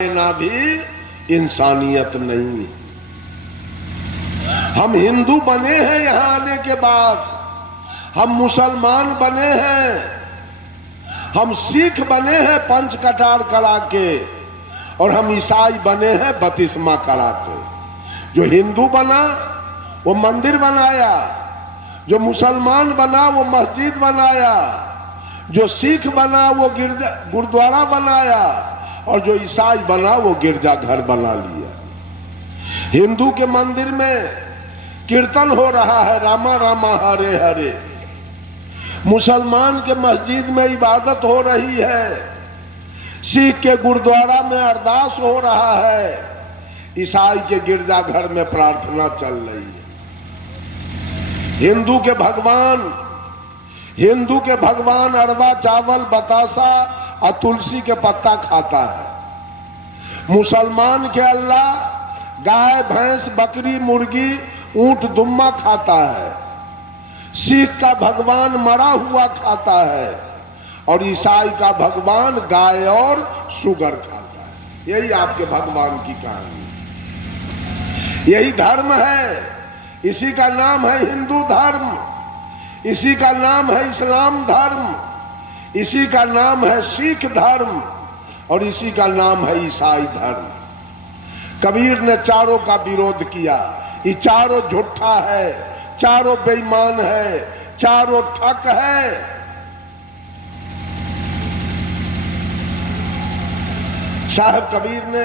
ना भी इंसानियत नहीं। हम हिंदू बने हैं यहां आने के बाद, हम मुसलमान बने हैं, हम सिख बने हैं पंच कटार करा के, और हम ईसाई बने हैं बपतिस्मा करा के। जो हिंदू बना वो मंदिर बनाया, जो मुसलमान बना वो मस्जिद बनाया, जो सिख बना वो गुरुद्वारा बनाया, और जो ईसाई बना वो गिरजा घर बना लिया। हिंदू के मंदिर में कीर्तन हो रहा है रामा रामा हरे हरे, मुसलमान के मस्जिद में इबादत हो रही है, सिख के गुरुद्वारा में अरदास हो रहा है, ईसाई के गिरजा घर में प्रार्थना चल रही है। हिंदू के भगवान अरवा चावल बतासा और तुलसी के पत्ता खाता है। मुसलमान के अल्लाह गाय भैंस बकरी मुर्गी ऊंट दुम्मा खाता है। सिख का भगवान मरा हुआ खाता है, और ईसाई का भगवान गाय और सुगर खाता है। यही आपके भगवान की कहानी, यही धर्म है। इसी का नाम है हिंदू धर्म, इसी का नाम है इस्लाम धर्म, इसी का नाम है सिख धर्म, और इसी का नाम है ईसाई धर्म। कबीर ने चारों का विरोध किया। ये चारों झूठा है, चारों बेईमान है, चारों ठग है। साहब कबीर ने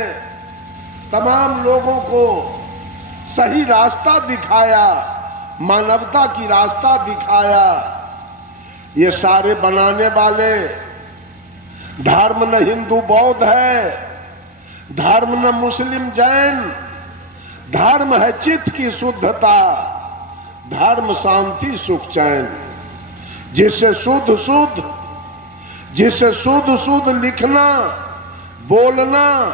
तमाम लोगों को सही रास्ता दिखाया, मानवता की रास्ता दिखाया। ये सारे बनाने वाले धर्म न हिंदू बौद्ध है, धर्म न मुस्लिम जैन, धर्म है चित्त की शुद्धता, धर्म शांति सुख चैन। जिससे शुद्ध शुद्ध लिखना बोलना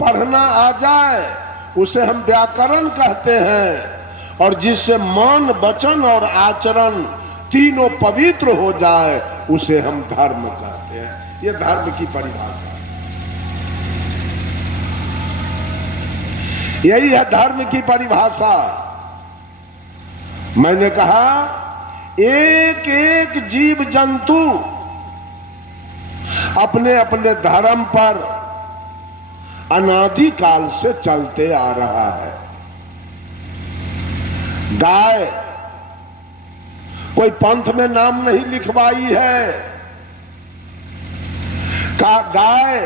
पढ़ना आ जाए उसे हम व्याकरण कहते हैं, और जिससे मन वचन और आचरण तीनों पवित्र हो जाए उसे हम धर्म कहते हैं। ये धर्म की परिभाषा, यही है धर्म की परिभाषा। मैंने कहा एक एक जीव जंतु अपने अपने धर्म पर अनादि काल से चलते आ रहा है। गाय कोई पंथ में नाम नहीं लिखवाई है, गाय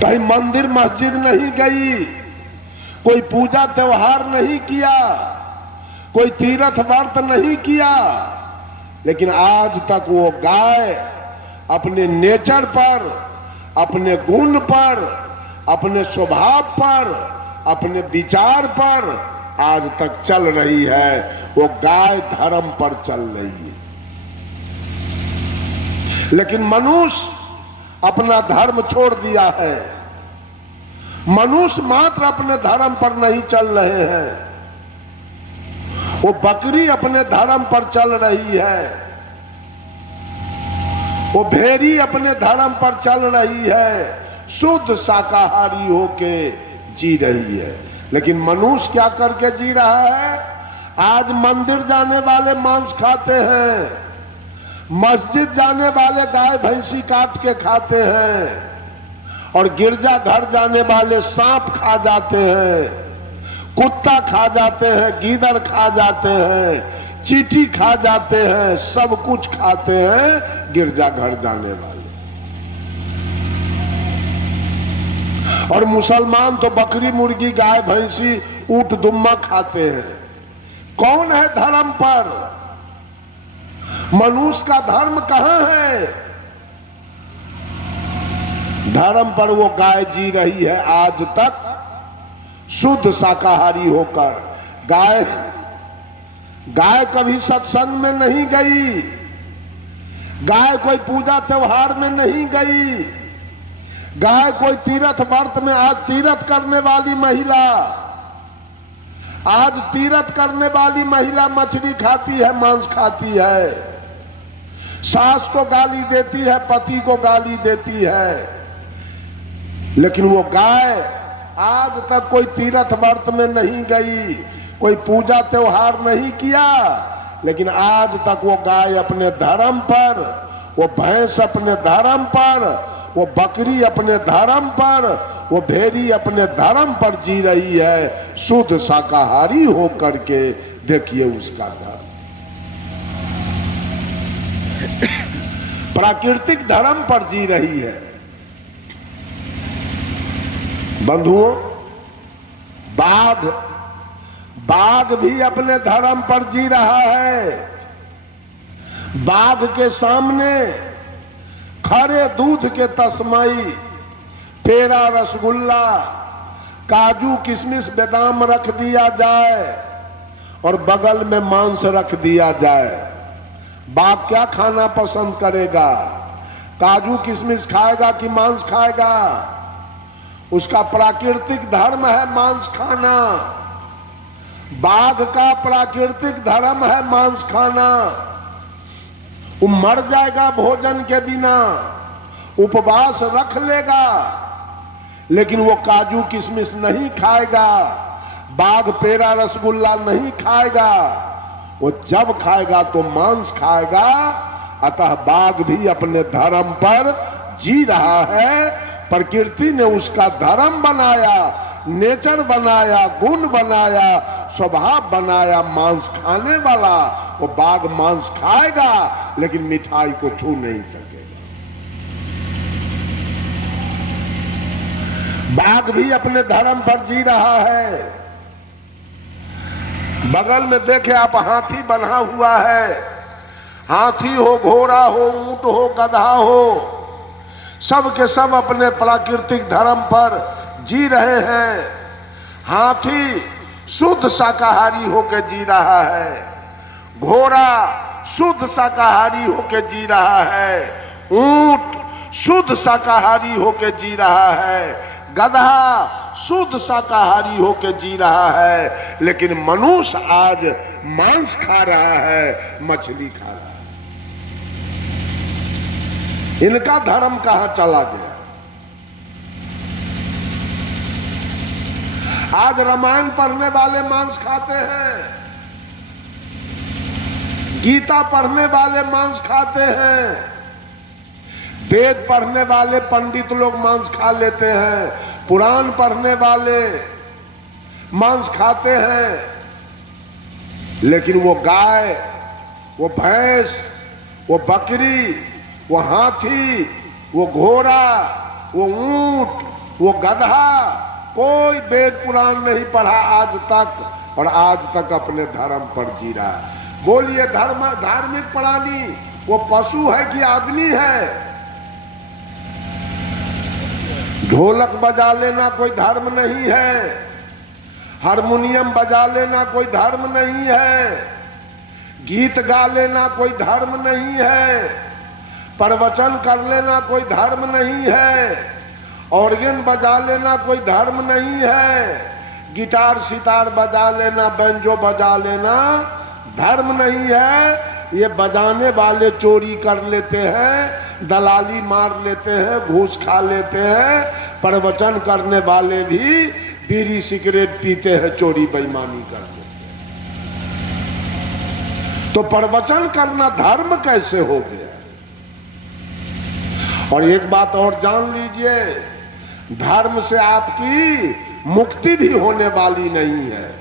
कहीं मंदिर मस्जिद नहीं गई, कोई पूजा त्योहार नहीं किया, कोई तीर्थ व्रत नहीं किया, लेकिन आज तक वो गाय अपने नेचर पर, अपने गुण पर, अपने स्वभाव पर, अपने विचार पर आज तक चल रही है। वो गाय धर्म पर चल रही है। लेकिन मनुष्य अपना धर्म छोड़ दिया है। मनुष्य मात्र अपने धर्म पर नहीं चल रहे हैं, वो बकरी अपने धर्म पर चल रही है, वो भेड़ी अपने धर्म पर चल रही है, शुद्ध शाकाहारी होके जी रही है। लेकिन मनुष्य क्या करके जी रहा है? आज मंदिर जाने वाले मांस खाते हैं, मस्जिद जाने वाले गाय भैंसी काट के खाते हैं, और गिरजा घर जाने वाले सांप खा जाते हैं, कुत्ता खा जाते हैं, गीदड़ खा जाते हैं, चींटी खा जाते हैं, सब कुछ खाते हैं गिरजा घर जाने वाले। और मुसलमान तो बकरी मुर्गी गाय भैंसी ऊंट दुम्मा खाते हैं। कौन है धर्म पर? मनुष्य का धर्म कहां है? धर्म पर वो गाय जी रही है आज तक शुद्ध शाकाहारी होकर। गाय कभी सत्संग में नहीं गई, गाय कोई पूजा त्योहार में नहीं गई, गाय कोई तीर्थ व्रत में। आज तीर्थ करने वाली महिला, आज तीर्थ करने वाली महिला मछली खाती है, मांस खाती है, सास को गाली देती है, पति को गाली देती है, लेकिन वो गाय आज तक कोई तीर्थ व्रत में नहीं गई, कोई पूजा त्योहार नहीं किया, लेकिन आज तक वो गाय अपने धर्म पर, वो भैंस अपने धर्म पर, वो बकरी अपने धर्म पर, वो भेड़ी अपने धर्म पर जी रही है, शुद्ध शाकाहारी होकर के। देखिए उसका धर्म, प्राकृतिक धर्म पर जी रही है। बंधुओं, बाघ भी अपने धर्म पर जी रहा है। बाघ के सामने खरे दूध के तस्मई, पेड़ा, रसगुल्ला, काजू, किशमिश, बादाम रख दिया जाए और बगल में मांस रख दिया जाए, बाघ क्या खाना पसंद करेगा? काजू किशमिश खाएगा कि मांस खाएगा? उसका प्राकृतिक धर्म है मांस खाना। बाघ का प्राकृतिक धर्म है मांस खाना। वो मर जाएगा भोजन के बिना, उपवास रख लेगा, लेकिन वो काजू किशमिश नहीं खाएगा, बाघ पेड़ा रसगुल्ला नहीं खाएगा। वो जब खाएगा तो मांस खाएगा। अतः बाघ भी अपने धर्म पर जी रहा है। प्रकृति ने उसका धर्म बनाया, नेचर बनाया, गुण बनाया, स्वभाव बनाया मांस खाने वाला। वो बाघ मांस खाएगा लेकिन मिठाई को छू नहीं सकेगा। बाघ भी अपने धर्म पर जी रहा है। बगल में देखे आप, हाथी बना हुआ है। हाथी हो, घोड़ा हो, ऊंट हो, गधा हो, सब के सब अपने प्राकृतिक धर्म पर जी रहे हैं। हाथी शुद्ध शाकाहारी होकर जी रहा है, घोड़ा शुद्ध शाकाहारी होकर जी रहा है, ऊंट शुद्ध शाकाहारी होकर जी रहा है, गधा शुद्ध शाकाहारी होकर जी रहा है। लेकिन मनुष्य आज मांस खा रहा है, मछली खा रहा है। इनका धर्म कहां चला गया? आज रामायण पढ़ने वाले मांस खाते हैं, गीता पढ़ने वाले मांस खाते हैं, वेद पढ़ने वाले पंडित लोग मांस खा लेते हैं, पुराण पढ़ने वाले मांस खाते हैं। लेकिन वो गाय, वो भैंस, वो बकरी, वो हाथी, वो घोड़ा, वो ऊंट, वो गधा, कोई वेद पुराण नहीं पढ़ा आज तक, और आज तक अपने धर्म पर जी रहा है। बोलिए, धार्मिक प्राणी वो पशु है कि आदमी है? ढोलक बजा लेना कोई धर्म नहीं है, हारमोनियम बजा लेना कोई धर्म नहीं है, गीत गा लेना कोई धर्म नहीं है, प्रवचन कर लेना कोई धर्म नहीं है, ऑर्गन बजा लेना कोई धर्म नहीं है, गिटार सितार बजा लेना, बैंजो बजा लेना धर्म नहीं है। ये बजाने वाले चोरी कर लेते हैं, दलाली मार लेते हैं, घूस खा लेते हैं। प्रवचन करने वाले भी बीड़ी सिगरेट पीते हैं, चोरी बेईमानी कर लेते हैं। तो प्रवचन करना धर्म कैसे हो गया? और एक बात और जान लीजिए, धर्म से आपकी मुक्ति भी होने वाली नहीं है।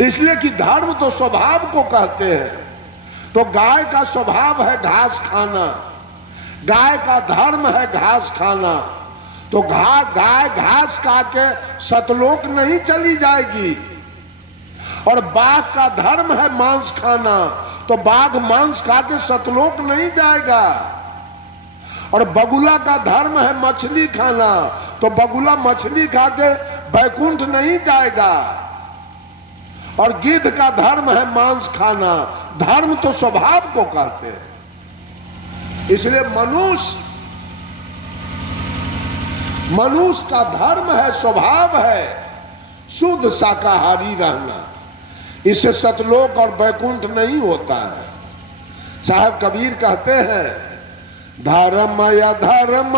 इसलिए कि धर्म तो स्वभाव को कहते हैं। तो गाय का स्वभाव है घास खाना, गाय का धर्म है घास खाना। तो गाय घास खा के सतलोक नहीं चली जाएगी। और बाघ का धर्म है मांस खाना, तो बाघ मांस खा के सतलोक नहीं जाएगा। और बगुला का धर्म है मछली खाना, तो बगुला मछली खा के बैकुंठ नहीं जाएगा। और गिद्ध का धर्म है मांस खाना। धर्म तो स्वभाव को कहते हैं। इसलिए मनुष्य का धर्म है, स्वभाव है शुद्ध शाकाहारी रहना। इससे सतलोक और बैकुंठ नहीं होता है। साहब कबीर कहते हैं, धर्म या धर्म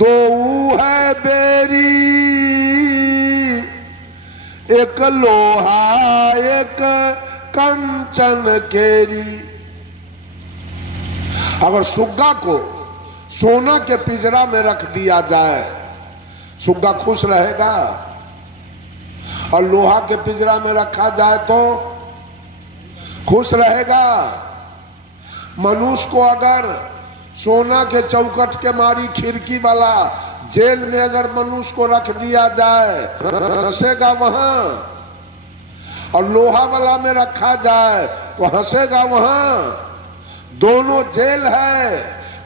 दो है बेरी, एक लोहा एक कंचन केरी। अगर सुग्गा को सोना के पिंजरा में रख दिया जाए, सुग्गा खुश रहेगा, और लोहा के पिंजरा में रखा जाए तो खुश रहेगा। मनुष्य को अगर सोना के चौखट के मारी खिड़की वाला जेल में अगर मनुष्य को रख दिया जाए, हंसेगा वहां, और लोहा वाला में रखा जाए तो हंसेगा वहां। दोनों जेल है,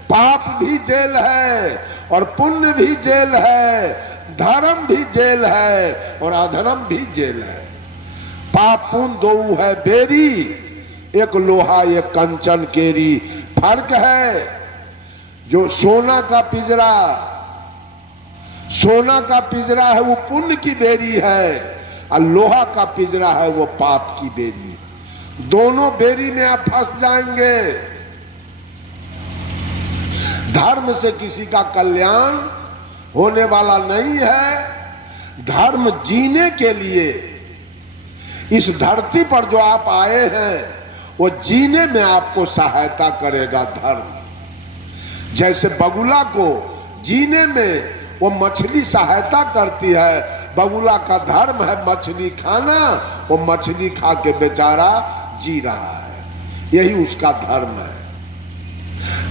पाप भी जेल है और पुण्य भी जेल है, धर्म भी जेल है और अधर्म भी जेल है। पाप पुण्य दो है बेरी, एक लोहा एक कंचन केरी। फर्क है, जो सोना का पिंजरा है वो पुण्य की बेरी है, और लोहा का पिंजरा है वो पाप की बेरी। दोनों बेरी में आप फंस जाएंगे। धर्म से किसी का कल्याण होने वाला नहीं है। धर्म जीने के लिए इस धरती पर जो आप आए हैं वो जीने में आपको सहायता करेगा धर्म। जैसे बगुला को जीने में वो मछली सहायता करती है, बगुला का धर्म है मछली खाना, वो मछली खा के बेचारा जी रहा है, यही उसका धर्म है।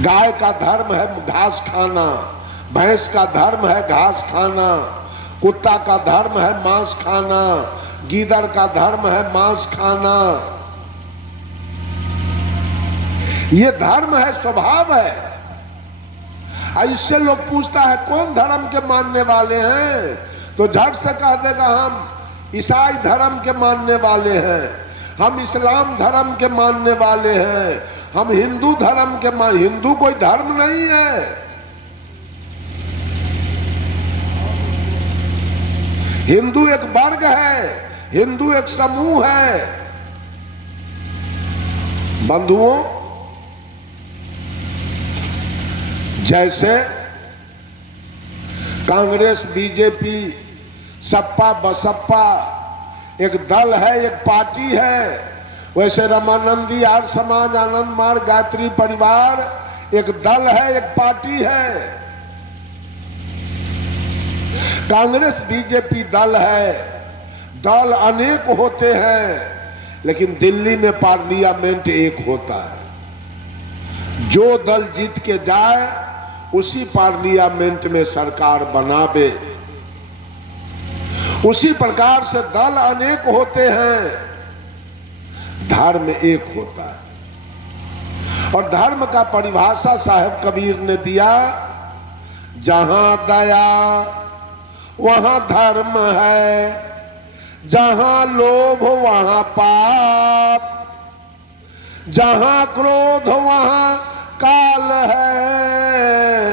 गाय का धर्म है घास खाना, भैंस का धर्म है घास खाना, कुत्ता का धर्म है मांस खाना, गीदड़ का धर्म है मांस खाना। ये धर्म है, स्वभाव है। इससे लोग पूछता है कौन धर्म के मानने वाले हैं, तो झट से कह देगा हम ईसाई धर्म के मानने वाले हैं, हम इस्लाम धर्म के मानने वाले हैं, हम हिंदू धर्म के हिंदू कोई धर्म नहीं है। हिंदू एक वर्ग है, हिंदू एक समूह है। बंधुओं, जैसे कांग्रेस बीजेपी सपा बसपा एक दल है, एक पार्टी है, वैसे रामानंदी आर्य समाज आनंद मार्ग गायत्री परिवार एक दल है, एक पार्टी है। कांग्रेस बीजेपी दल है, दल अनेक होते हैं, लेकिन दिल्ली में पार्लियामेंट एक होता है। जो दल जीत के जाए उसी पार्लियामेंट में सरकार बनावे। उसी प्रकार से दल अनेक होते हैं, धर्म एक होता है। और धर्म का परिभाषा साहब कबीर ने दिया, जहां दया वहां धर्म है, जहां लोभ वहां पाप, जहां क्रोध वहां काल है,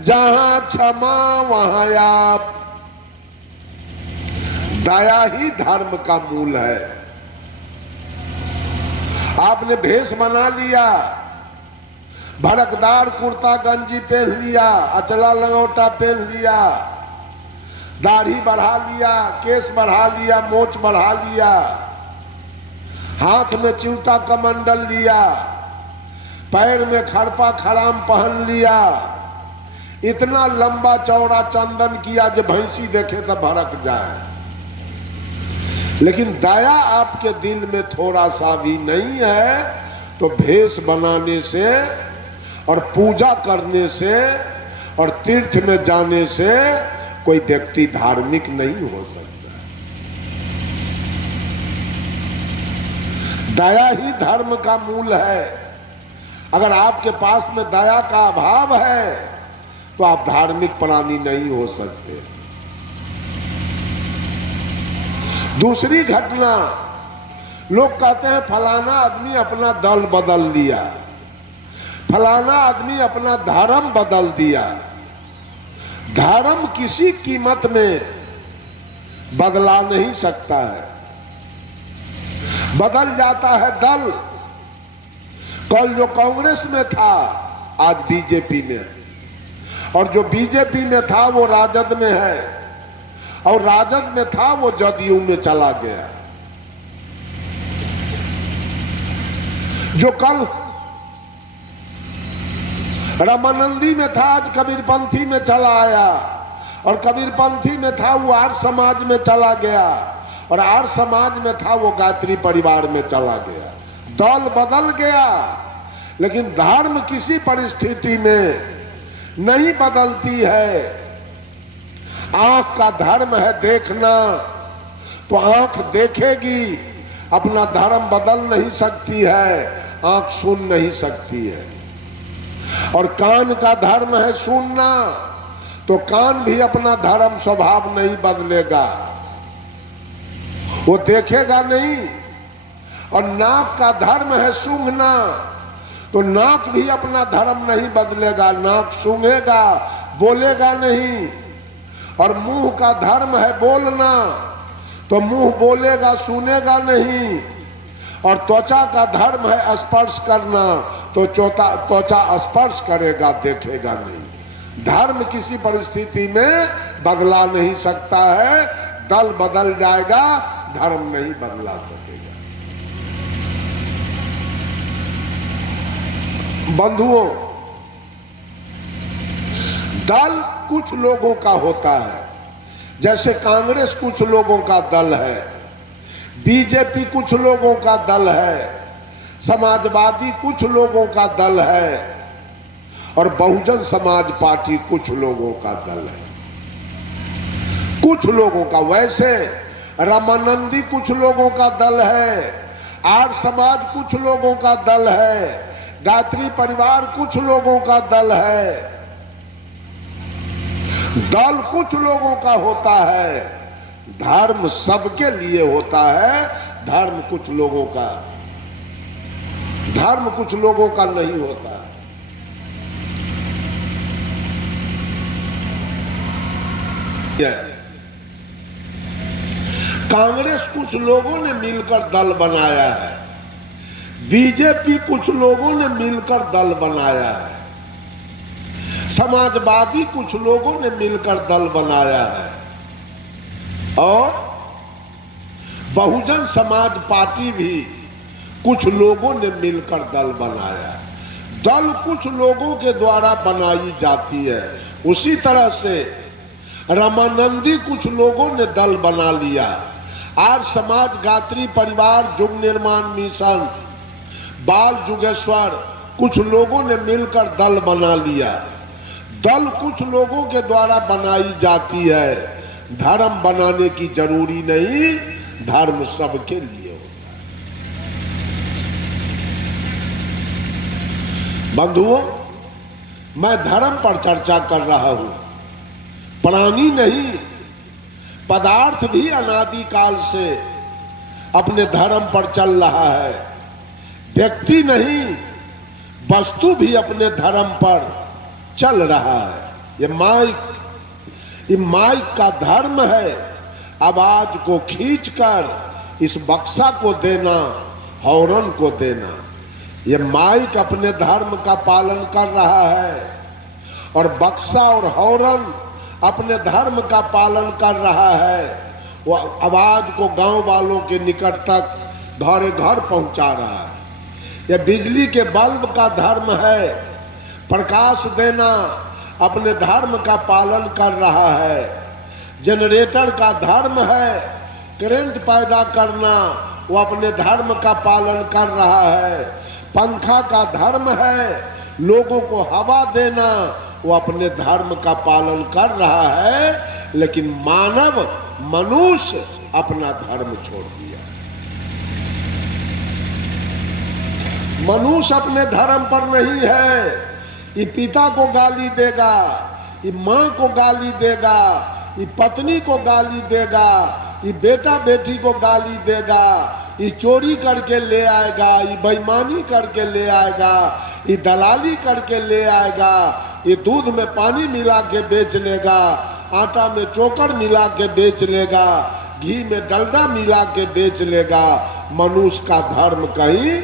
जहां क्षमा वहां आप। दया ही धर्म का मूल है। आपने भेष बना लिया, भड़कदार कुर्ता गंजी पहन लिया, अचला लंगोटा पहन लिया, दाढ़ी बढ़ा लिया, केस बढ़ा लिया, मोछ बढ़ा लिया, हाथ में चिमटा कमंडल लिया, पैर में खड़पा खड़ाम पहन लिया, इतना लंबा चौड़ा चंदन किया जो भैंसी देखे तो भड़क जाए। लेकिन दया आपके दिल में थोड़ा सा भी नहीं है तो भेष बनाने से और पूजा करने से और तीर्थ में जाने से कोई व्यक्ति धार्मिक नहीं हो सकता। दया ही धर्म का मूल है। अगर आपके पास में दया का अभाव है तो आप धार्मिक प्राणी नहीं हो सकते। दूसरी घटना, लोग कहते हैं फलाना आदमी अपना दल बदल लिया, फलाना आदमी अपना धर्म बदल दिया। धर्म किसी कीमत में बदला नहीं सकता है, बदल जाता है दल। कल जो कांग्रेस में था आज बीजेपी में, और जो बीजेपी में था वो राजद में है, और राजद में था वो जदयू में चला गया। जो कल रामानंदी में था आज कबीरपंथी में चला आया, और कबीरपंथी में था वो आर्य समाज में चला गया, और आर्य समाज में था वो गायत्री परिवार में चला गया। दल बदल गया, लेकिन धर्म किसी परिस्थिति में नहीं बदलती है। आंख का धर्म है देखना, तो आंख देखेगी, अपना धर्म बदल नहीं सकती है, आंख सुन नहीं सकती है। और कान का धर्म है सुनना, तो कान भी अपना धर्म स्वभाव नहीं बदलेगा, वो देखेगा नहीं। और नाक का धर्म है सूंघना, तो नाक भी अपना धर्म नहीं बदलेगा, नाक सूंघेगा, बोलेगा नहीं। और मुंह का धर्म है बोलना, तो मुंह बोलेगा, सुनेगा नहीं। और त्वचा का धर्म है स्पर्श करना, तो त्वचा स्पर्श करेगा, देखेगा नहीं। धर्म किसी परिस्थिति में बदला नहीं सकता है। दल बदल जाएगा, धर्म नहीं बदला सकेगा। बंधुओं, दल कुछ लोगों का होता है, जैसे कांग्रेस कुछ लोगों का दल है, बीजेपी कुछ लोगों का दल है, समाजवादी कुछ लोगों का दल है, और बहुजन समाज पार्टी कुछ लोगों का दल है। कुछ लोगों का, वैसे रामानंदी कुछ लोगों का दल है, आर्य समाज कुछ लोगों का दल है, गायत्री परिवार कुछ लोगों का दल है। दल कुछ लोगों का होता है, धर्म सबके लिए होता है। धर्म कुछ लोगों का, धर्म कुछ लोगों का नहीं होता। कांग्रेस कुछ लोगों ने मिलकर दल बनाया है, बीजेपी कुछ लोगों ने मिलकर दल बनाया है, समाजवादी कुछ लोगों ने मिलकर दल बनाया है, और बहुजन समाज पार्टी भी कुछ लोगों ने मिलकर दल बनाया। दल कुछ लोगों के द्वारा बनाई जाती है। उसी तरह से रामानंदी कुछ लोगों ने दल बना लिया, आर्य समाज, गायत्री परिवार, युग निर्माण मिशन, बाल जुगेश्वर कुछ लोगों ने मिलकर दल बना लिया। दल कुछ लोगों के द्वारा बनाई जाती है, धर्म बनाने की जरूरी नहीं, धर्म सबके लिए होता है। बंधुओं, मैं धर्म पर चर्चा कर रहा हूं, प्राणी नहीं। पदार्थ भी अनादि काल से अपने धर्म पर चल रहा है, व्यक्ति नहीं, वस्तु भी अपने धर्म पर चल रहा है। ये माइक का धर्म है, आवाज को खींचकर इस बक्सा को देना, हॉर्न को देना। ये माइक अपने धर्म का पालन कर रहा है, और बक्सा और हॉर्न अपने धर्म का पालन कर रहा है। वो आवाज को गांव वालों के निकट तक घरे घर पहुंचा रहा है। यह बिजली के बल्ब का धर्म है, प्रकाश देना, अपने धर्म का पालन कर रहा है। जनरेटर का धर्म है, करंट पैदा करना, वो अपने धर्म का पालन कर रहा है। पंखा का धर्म है, लोगों को हवा देना, वो अपने धर्म का पालन कर रहा है। लेकिन मानव, मनुष्य अपना धर्म छोड़ दिया। मनुष्य अपने धर्म पर नहीं है। ये पिता को गाली देगा, ये माँ को गाली देगा, ये पत्नी को गाली देगा, ये बेटा बेटी को गाली देगा, ये चोरी करके ले आएगा, ये बेईमानी करके ले आएगा, ये दलाली करके ले आएगा, ये दूध में पानी मिला के बेच लेगा, आटा में चोकर मिला के बेच लेगा, घी में डलडा मिला के बेच लेगा। मनुष्य का धर्म कहीं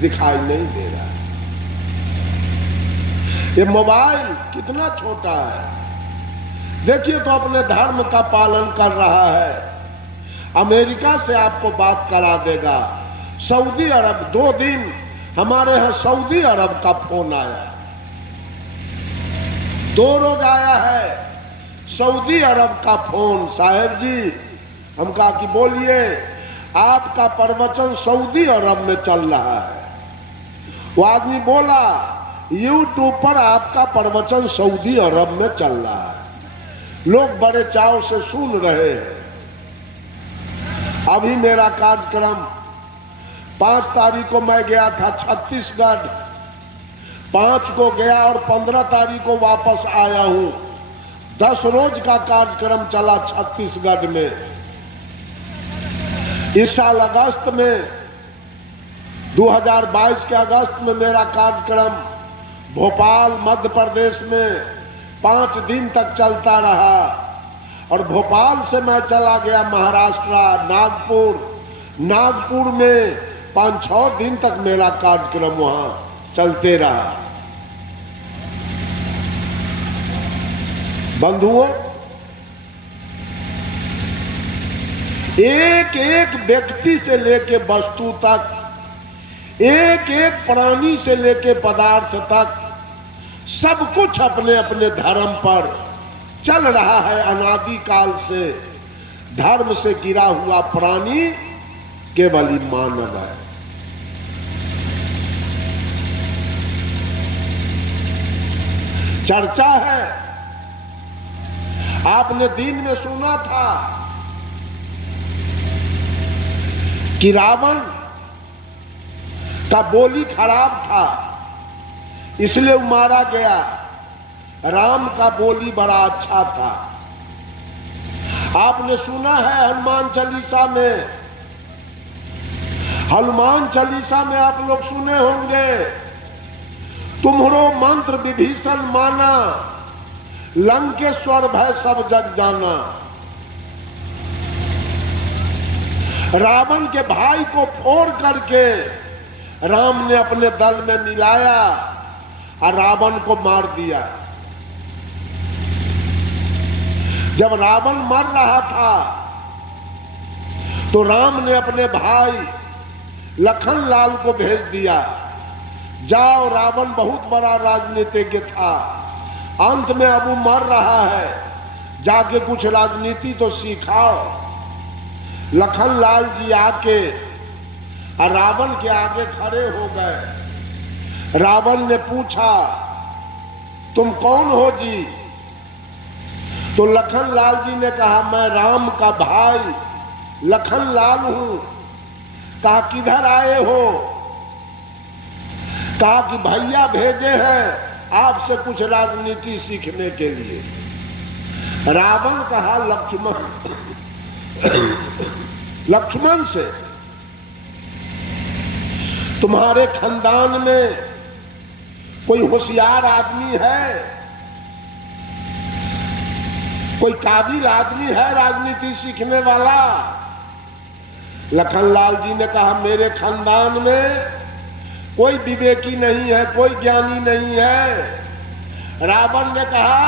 दिखाई नहीं दे रहा है। ये मोबाइल कितना छोटा है, देखिए तो अपने धर्म का पालन कर रहा है। अमेरिका से आपको बात करा देगा, सऊदी अरब, 2 दिन हमारे यहाँ सऊदी अरब का फोन आया, 2 रोज आया है सऊदी अरब का फोन। साहेब जी, हम कहा कि बोलिए, आपका प्रवचन सऊदी अरब में चल रहा है। वो आदमी बोला, यूट्यूब पर आपका प्रवचन सऊदी अरब में चल रहा है, लोग बड़े चाव से सुन रहे हैं। अभी मेरा कार्यक्रम 5 तारीख को मैं गया था छत्तीसगढ़, 5 को गया और 15 तारीख को वापस आया हूं। 10 रोज का कार्यक्रम चला छत्तीसगढ़ में। इस साल अगस्त में, 2022 के अगस्त में मेरा कार्यक्रम भोपाल मध्य प्रदेश में 5 दिन तक चलता रहा और भोपाल से मैं चला गया महाराष्ट्र, नागपुर में 5-6 दिन तक मेरा कार्यक्रम वहां चलते रहा। बंधुओं, एक एक व्यक्ति से लेके वस्तु तक, एक एक प्राणी से लेके पदार्थ तक, सब कुछ अपने अपने धर्म पर चल रहा है अनादि काल से। धर्म से गिरा हुआ प्राणी केवल ही मानव है। चर्चा है, आपने दिन में सुना था कि रावण का बोली खराब था, इसलिए वो मारा गया। राम का बोली बड़ा अच्छा था। आपने सुना है हनुमान चालीसा में आप लोग सुने होंगे, तुम्हरो मंत्र विभीषण माना, लंकेश्वर भय सब जग जाना। रावण के भाई को फोड़ करके राम ने अपने दल में मिलाया और रावण को मार दिया। जब रावण मर रहा था तो राम ने अपने भाई लखन लाल को भेज दिया, जाओ, रावण बहुत बड़ा राजनीतिज्ञ था, अंत में अब वो मर रहा है, जाके कुछ राजनीति तो सिखाओ। लखन लाल जी आके और रावण के आगे खड़े हो गए। रावण ने पूछा, तुम कौन हो जी? तो लखन लाल जी ने कहा, मैं राम का भाई लखन लाल हूं। कहा, किधर आए हो? कहा कि भैया भेजे हैं आपसे कुछ राजनीति सीखने के लिए। रावण कहा, लक्ष्मण से, तुम्हारे खानदान में कोई होशियार आदमी है, कोई काबिल आदमी है राजनीति सीखने वाला? लखनलाल जी ने कहा, मेरे खानदान में कोई विवेकी नहीं है, कोई ज्ञानी नहीं है। रावण ने कहा,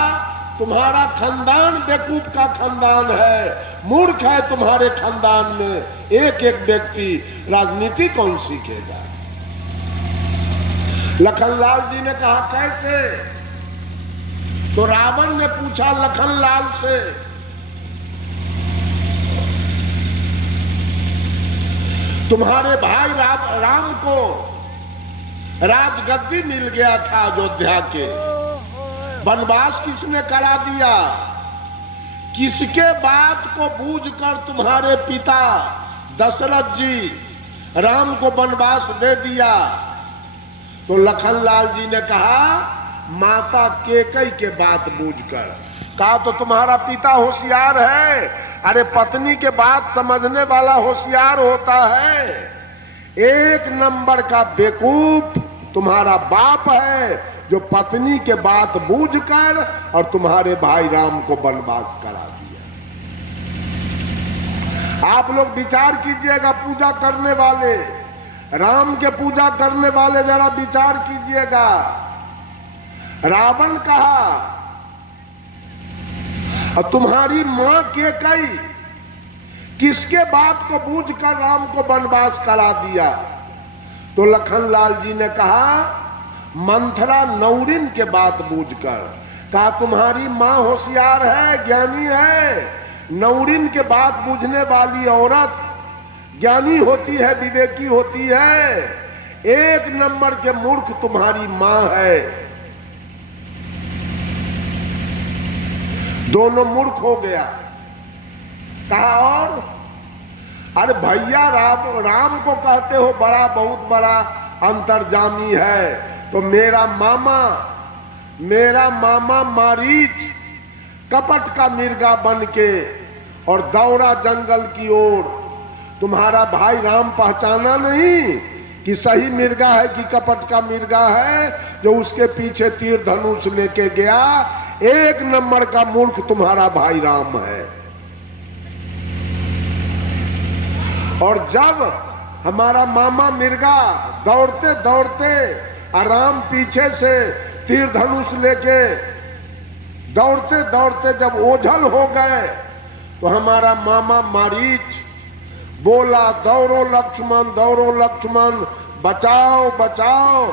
तुम्हारा खानदान बेवकूफ का खानदान है, मूर्ख है तुम्हारे खानदान में एक एक व्यक्ति, राजनीति कौन सीखेगा? लखनलाल जी ने कहा, कैसे? तो रावण ने पूछा लखनलाल से, तुम्हारे भाई राम को राजगद्दी मिल गया था अयोध्या के, वनवास किसने करा दिया? किसके बात को बूझकर तुम्हारे पिता दशरथ जी राम को वनवास दे दिया? तो लखनलाल जी ने कहा, माता केकई के बात बूझकर। कहा, तो तुम्हारा पिता होशियार है? अरे पत्नी के बात समझने वाला होशियार होता है, एक नंबर का बेवकूफ तुम्हारा बाप है जो पत्नी के बात बूझकर और तुम्हारे भाई राम को वनवास करा दिया। आप लोग विचार कीजिएगा, पूजा करने वाले, राम के पूजा करने वाले, जरा विचार कीजिएगा। रावण कहा, और तुम्हारी मां कैकेयी किसके बात को बूझकर राम को वनवास करा दिया? तो लखनलाल जी ने कहा, मंथरा नौरिन के बात बूझकर। कहा तुम्हारी मां होशियार है, ज्ञानी है, नौरिन के बात बूझने वाली औरत ज्ञानी होती है, विवेकी होती है, एक नंबर के मूर्ख तुम्हारी मां है। दोनों मूर्ख हो गया। कहा और? अरे भैया राम को कहते हो बड़ा, बहुत बड़ा अंतर्जामी है, तो मेरा मामा मारीच कपट का मिर्गा बन के और दौड़ा जंगल की ओर। तुम्हारा भाई राम पहचाना नहीं कि सही मिर्गा है कि कपट का मिर्गा है, जो उसके पीछे तीर धनुष लेके गया। एक नंबर का मूर्ख तुम्हारा भाई राम है। और जब हमारा मामा मिर्गा दौड़ते दौड़ते राम पीछे से तीर धनुष लेके दौड़ते दौड़ते जब ओझल हो गए, तो हमारा मामा मारीच बोला, दौड़ो लक्ष्मण, बचाओ बचाओ।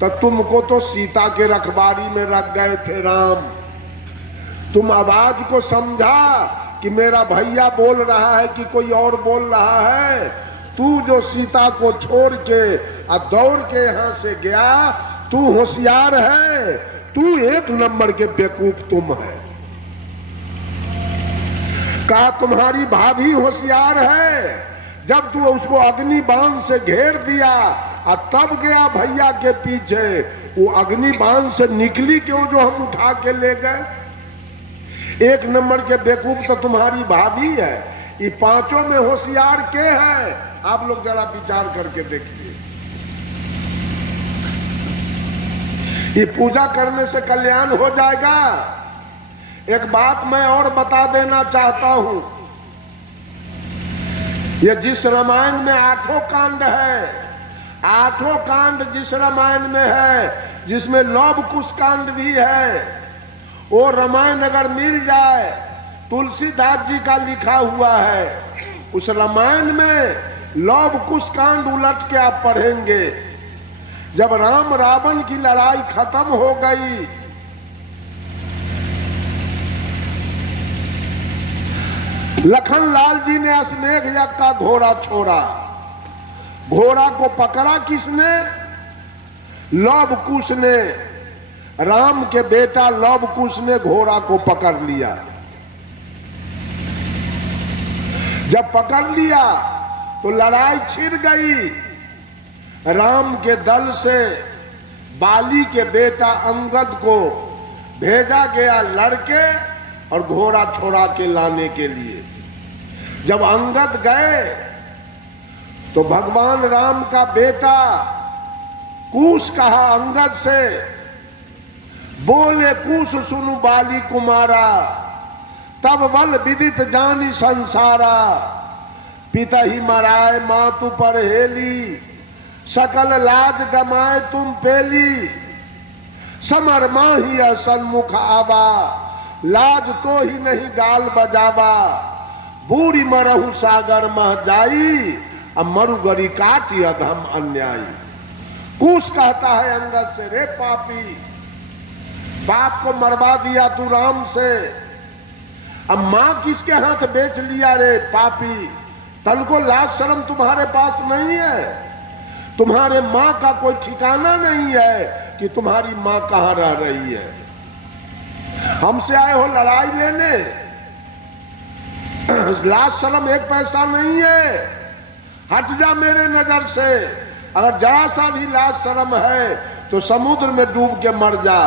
तो तुमको तो सीता के रखवारी में रख गए थे राम। तुम आवाज को समझा कि मेरा भैया बोल रहा है कि कोई और बोल रहा है? तू जो सीता को छोड़ के और दौड़ के यहां से गया, तू होशियार है, तू एक नंबर के बेवकूफ तुम है। कहा तुम्हारी भाभी होशियार है, जब तू उसको अग्नि बाण से घेर दिया और तब गया भैया के पीछे, वो अग्नि बाण से निकली क्यों जो हम उठा के ले गए? एक नंबर के बेवकूफ तो तुम्हारी भाभी है। ये पांचों में होशियार के है? आप लोग जरा विचार करके देखिए। ये पूजा करने से कल्याण हो जाएगा? एक बात मैं और बता देना चाहता हूं, ये जिस रामायण में 8 कांड है, 8 कांड जिस रामायण में है, जिसमें लौह कुश कांड भी है, वो रामायण अगर मिल जाए, तुलसीदास जी का लिखा हुआ है, उस रामायण में लौह कुश कांड उलट के आप पढ़ेंगे। जब राम रावण की लड़ाई खत्म हो गई, लखनलाल जी ने स्नेह यज्ञ का घोड़ा छोड़ा। घोड़ा को पकड़ा किसने? लौह कुश ने, राम के बेटा लौह कुश ने घोड़ा को पकड़ लिया। जब पकड़ लिया तो लड़ाई छिड़ गई। राम के दल से बाली के बेटा अंगद को भेजा गया लड़के और घोड़ा छोड़ा के लाने के लिए। जब अंगद गए तो भगवान राम का बेटा कूश कहा अंगद से, बोले कूश सुनु बाली कुमारा, तब बल विदित जानी संसारा। पिता ही मराए मातु पर हेली, सकल लाज गमाए तुम पेली। समर माही सन्मुख आवा, लाज तो ही नहीं गाल बजावा। बूढ़ी मरहु सागर मह जाई, अब मरुगरी काटी अधम अन्यायी। कूश कहता है अंगद से, रे पापी, बाप को मरवा दिया तू राम से, अब मां किसके हाथ बेच लिया रे पापी। तन को लाज शर्म तुम्हारे पास नहीं है? तुम्हारे मां का कोई ठिकाना नहीं है कि तुम्हारी मां कहां रह रही है? हमसे आए हो लड़ाई लेने, लाज शर्म एक पैसा नहीं है, हट जा मेरे नजर से। अगर जरा सा भी लाज शर्म है तो समुद्र में डूब के मर जा,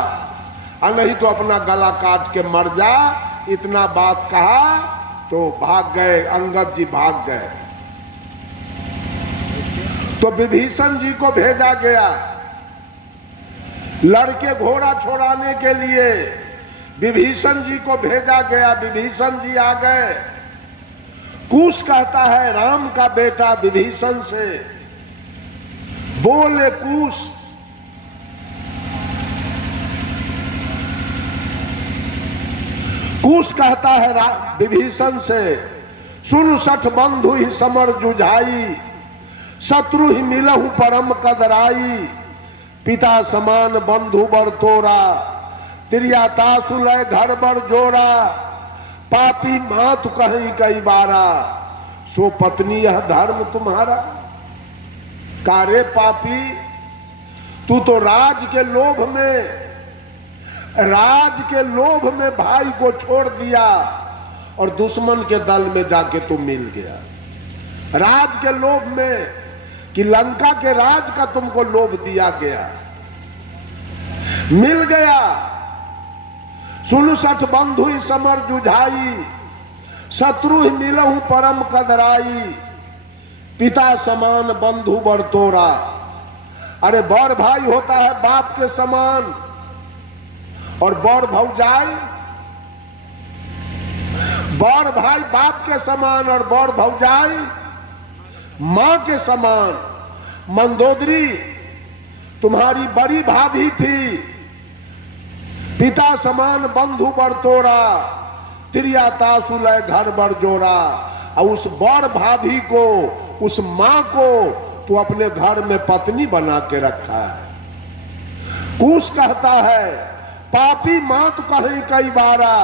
और नहीं तो अपना गला काट के मर जा। इतना बात कहा तो भाग गए, अंगद जी भाग गए। तो विभीषण जी को भेजा गया लड़के घोड़ा छोड़ाने के लिए। विभीषण जी को भेजा गया, विभीषण जी आ गए। कूश कहता है राम का बेटा विभीषण से, बोले कूश, कुश कहता है विभीषण से, सुन सठ बंधु ही समर जुझाई, शत्रु ही मिलहु परम कदराई, पिता समान बंधु बर तोरा, तिरिया तासु लय घर बर जोरा, पापी मात कहीं कई बारा, सो पत्नी यह धर्म तुम्हारा। कारे पापी, तू तो राज के लोभ में भाई को छोड़ दिया और दुश्मन के दल में जाके तू मिल गया। राज के लोभ में कि लंका के राज का तुमको लोभ दिया गया, मिल गया। सुन सठ बंधु ही समर जुझाई, शत्रु ही मिलहु परम कदराई, पिता समान बंधु बर तोरा। अरे बड़ भाई होता है बाप के समान और बड़ भौजाई, बड़ भाई बाप के समान और बड़ भौजाई मां के समान। मंदोदरी तुम्हारी बड़ी भाभी थी, पिता समान बंधु बर तोरा, तिरिया तासु लय घर बर जोरा। और उस बड़ भाभी को, उस मां को तू अपने घर में पत्नी बना के रखा है। कुश कहता है, पापी मात कहीं कई बारा,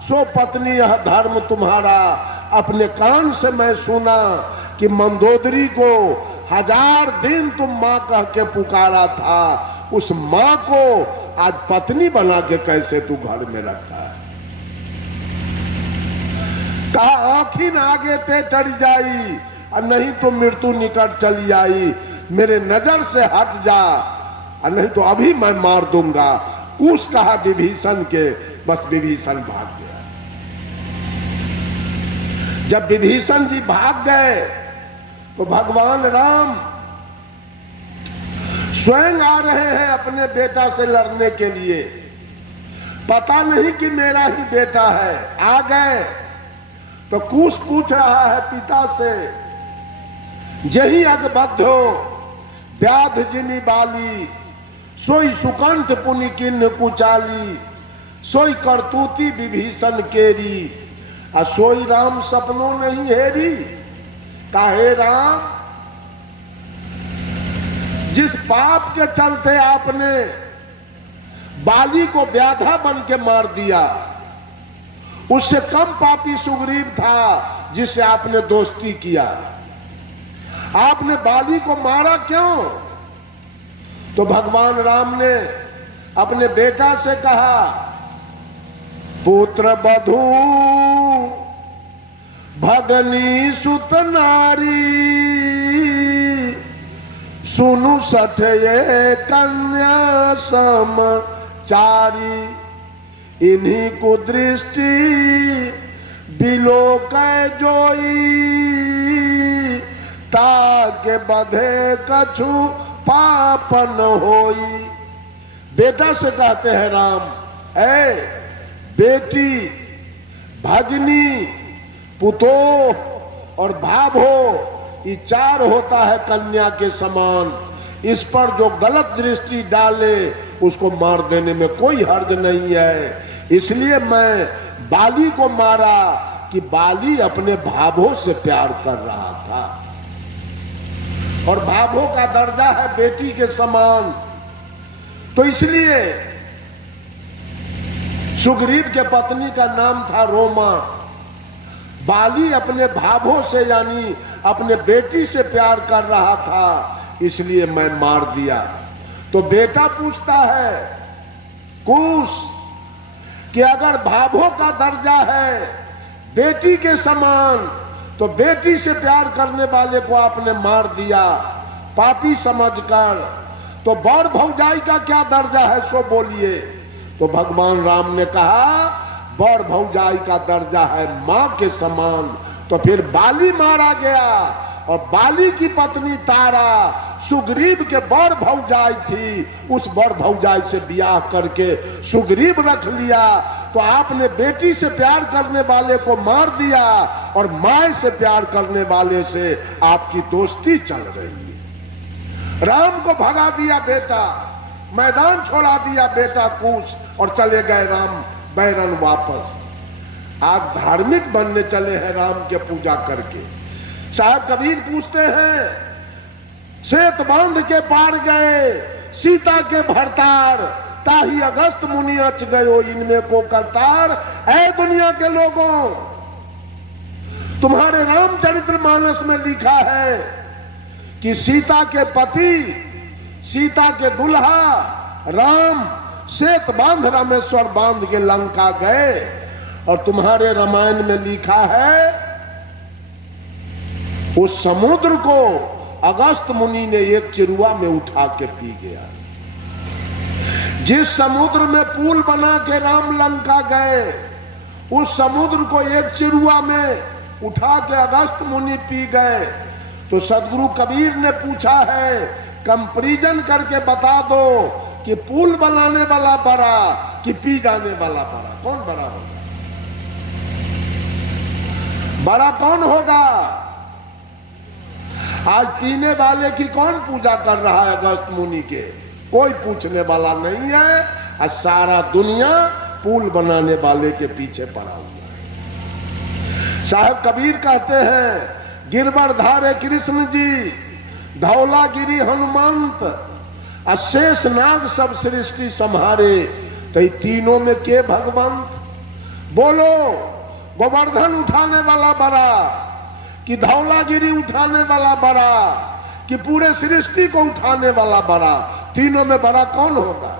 सो पत्नी यह धर्म तुम्हारा। अपने कान से मैं सुना कि मंदोदरी को 1000 दिन तुम मां कह के पुकारा था, उस मां को आज पत्नी बना के कैसे तू घर में रखा है। कहा आँखिन आगे ते टड़ जाई, और नहीं तो मृत्यु निकट चली आई। मेरे नजर से हट जा, और नहीं तो अभी मैं मार दूंगा। कुश कहा विभीषण के, बस विभीषण भाग गया। जब विभीषण जी भाग गए तो भगवान राम स्वयं आ रहे हैं अपने बेटा से लड़ने के लिए। पता नहीं कि मेरा ही बेटा है। आ गए तो कुश पूछ रहा है पिता से, जही अगबद्धो व्याध जिनी बाली, सोई सुकंठ पुनि किन्ह कुचाली, सोई करतूती विभीषण केरी, आ सोई राम सपनों नहीं हेरी। काहे राम, जिस पाप के चलते आपने बाली को व्याधा बन के मार दिया, उससे कम पापी सुग्रीव था जिससे आपने दोस्ती किया। आपने बाली को मारा क्यों? तो भगवान राम ने अपने बेटा से कहा, पुत्र बधू भगनी सुत नारी, सुनु सठ ये कन्या समचारी, इन्हीं को दृष्टि बिलोक जोई, ताके बधे कछु पापन होई। बेटा से कहते हैं राम, ऐ बेटी, भगनी, पुतोह और भाभो, ये 4 होता है कन्या के समान। इस पर जो गलत दृष्टि डाले उसको मार देने में कोई हर्ज नहीं है। इसलिए मैं बाली को मारा कि बाली अपने भाभो से प्यार कर रहा था, और भाभो का दर्जा है बेटी के समान। तो इसलिए सुग्रीव के पत्नी का नाम था रोमा। बाली अपने भाभो से यानी अपने बेटी से प्यार कर रहा था, इसलिए मैं मार दिया। तो बेटा पूछता है कुश कि अगर भाभो का दर्जा है बेटी के समान, तो बेटी से प्यार करने वाले को आपने मार दिया पापी समझकर, तो बड़ भौजाई का क्या दर्जा है सो बोलिए। तो भगवान राम ने कहा, बड़ भौजाई का दर्जा है मां के समान। तो फिर बाली मारा गया, और बाली की पत्नी तारा सुग्रीव के बड़ भौजाई थी। उस बड़ भौजाई से ब्याह करके सुग्रीव रख लिया। तो आपने बेटी से प्यार करने वाले को मार दिया, और मां से प्यार करने वाले से आपकी दोस्ती चल रही है। राम को भगा दिया बेटा, मैदान छोड़ा दिया बेटा कुश, और चले गए राम बैरन वापस। आज धार्मिक बनने चले हैं राम के पूजा करके। साहब कबीर पूछते हैं, श्वेत बांध के पार गए सीता के भरतार, ताही अगस्त मुनि अच गयो इनमें को करतार। ऐ दुनिया के लोगों, तुम्हारे रामचरित्र मानस में लिखा है कि सीता के पति, सीता के दुल्हा राम श्वेत बांध रामेश्वर बांध के लंका गए, और तुम्हारे रामायण में लिखा है उस समुद्र को अगस्त मुनि ने एक चिरुआ में उठा के पी गया। जिस समुद्र में पुल बना के राम लंका गए, उस समुद्र को एक चिरुआ में उठा के अगस्त मुनि पी गए। तो सदगुरु कबीर ने पूछा है, कंपैरिजन करके बता दो कि पुल बनाने वाला बड़ा कि पी जाने वाला बड़ा, कौन बड़ा होगा? बड़ा कौन होगा? आज पीने वाले की कौन पूजा कर रहा है अगस्त मुनि के? कोई पूछने वाला नहीं है, और सारा दुनिया पुल बनाने वाले के पीछे पड़ा हुआ है। साहब कबीर कहते हैं, गिरवर धारे कृष्ण जी, धौलागिरी हनुमंत, अशेष नाग सब सृष्टि संहारे, तो तीनों में के भगवंत? बोलो, गोवर्धन उठाने वाला बड़ा कि धौलागिरी उठाने वाला बड़ा कि पूरे सृष्टि को उठाने वाला बड़ा? तीनों में बड़ा कौन होगा?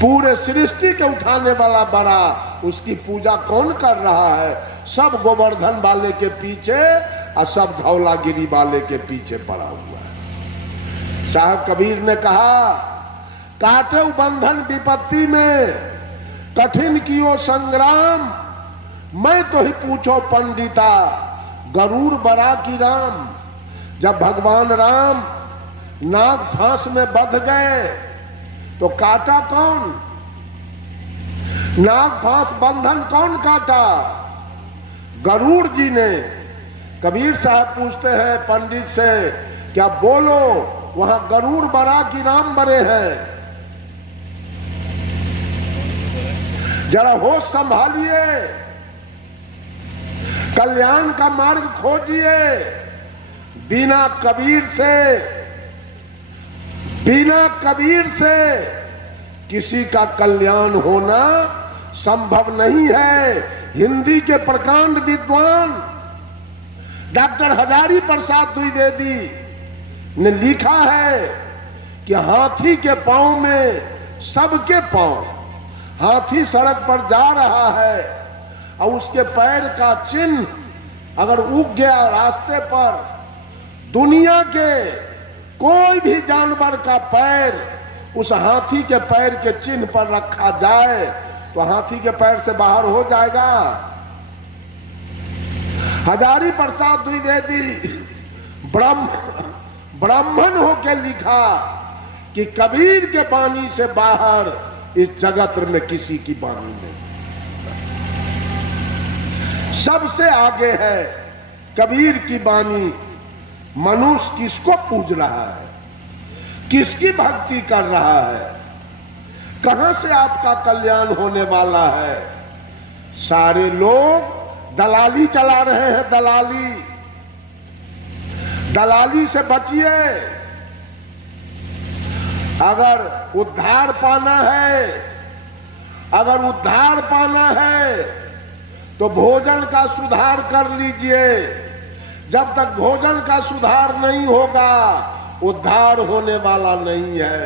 पूरे सृष्टि के उठाने वाला बड़ा, उसकी पूजा कौन कर रहा है? सब गोवर्धन वाले के पीछे और सब धौलागिरी वाले के पीछे पड़ा हुआ है। साहब कबीर ने कहा, काटे बंधन विपत्ति में कठिन कियो संग्राम, मैं तो ही पूछो पंडिता गरुड़ बड़ा की राम। जब भगवान राम नाग फांस में बंध गए तो काटा कौन? नाग फांस बंधन कौन काटा? गरुड़ जी ने। कबीर साहब पूछते हैं पंडित से, क्या बोलो वहां गरुड़ बड़ा की राम बड़े हैं? जरा होश संभालिए, कल्याण का मार्ग खोजिए। बिना कबीर से किसी का कल्याण होना संभव नहीं है। हिंदी के प्रकांड विद्वान डॉक्टर हजारी प्रसाद द्विवेदी ने लिखा है कि हाथी के पांव में सबके पांव, हाथी सड़क पर जा रहा है और उसके पैर का चिन्ह अगर उग गया रास्ते पर, दुनिया के कोई भी जानवर का पैर उस हाथी के पैर के चिन्ह पर रखा जाए तो हाथी के पैर से बाहर हो जाएगा। हजारी प्रसाद द्विवेदी ब्राह्मण होकर लिखा कि कबीर के वाणी से बाहर इस जगत में किसी की वाणी नहीं, सबसे आगे है कबीर की वाणी। मनुष्य किसको पूज रहा है, किसकी भक्ति कर रहा है, कहां से आपका कल्याण होने वाला है? सारे लोग दलाली चला रहे हैं, दलाली से बचिए। अगर उद्धार पाना है तो भोजन का सुधार कर लीजिए। जब तक भोजन का सुधार नहीं होगा उद्धार होने वाला नहीं है।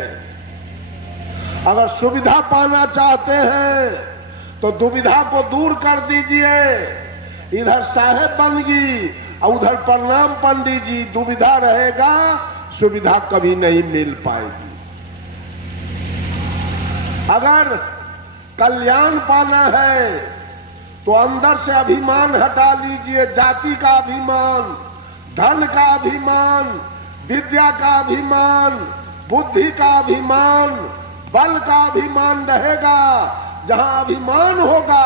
अगर सुविधा पाना चाहते हैं तो दुविधा को दूर कर दीजिए। इधर साहेब बनगी और उधर प्रणाम पंडित जी, दुविधा रहेगा, सुविधा कभी नहीं मिल पाएगी। अगर कल्याण पाना है तो अंदर से अभिमान हटा लीजिए। जाति का अभिमान, धन का अभिमान, विद्या का अभिमान, बुद्धि का अभिमान, बल का अभिमान रहेगा। जहां अभिमान होगा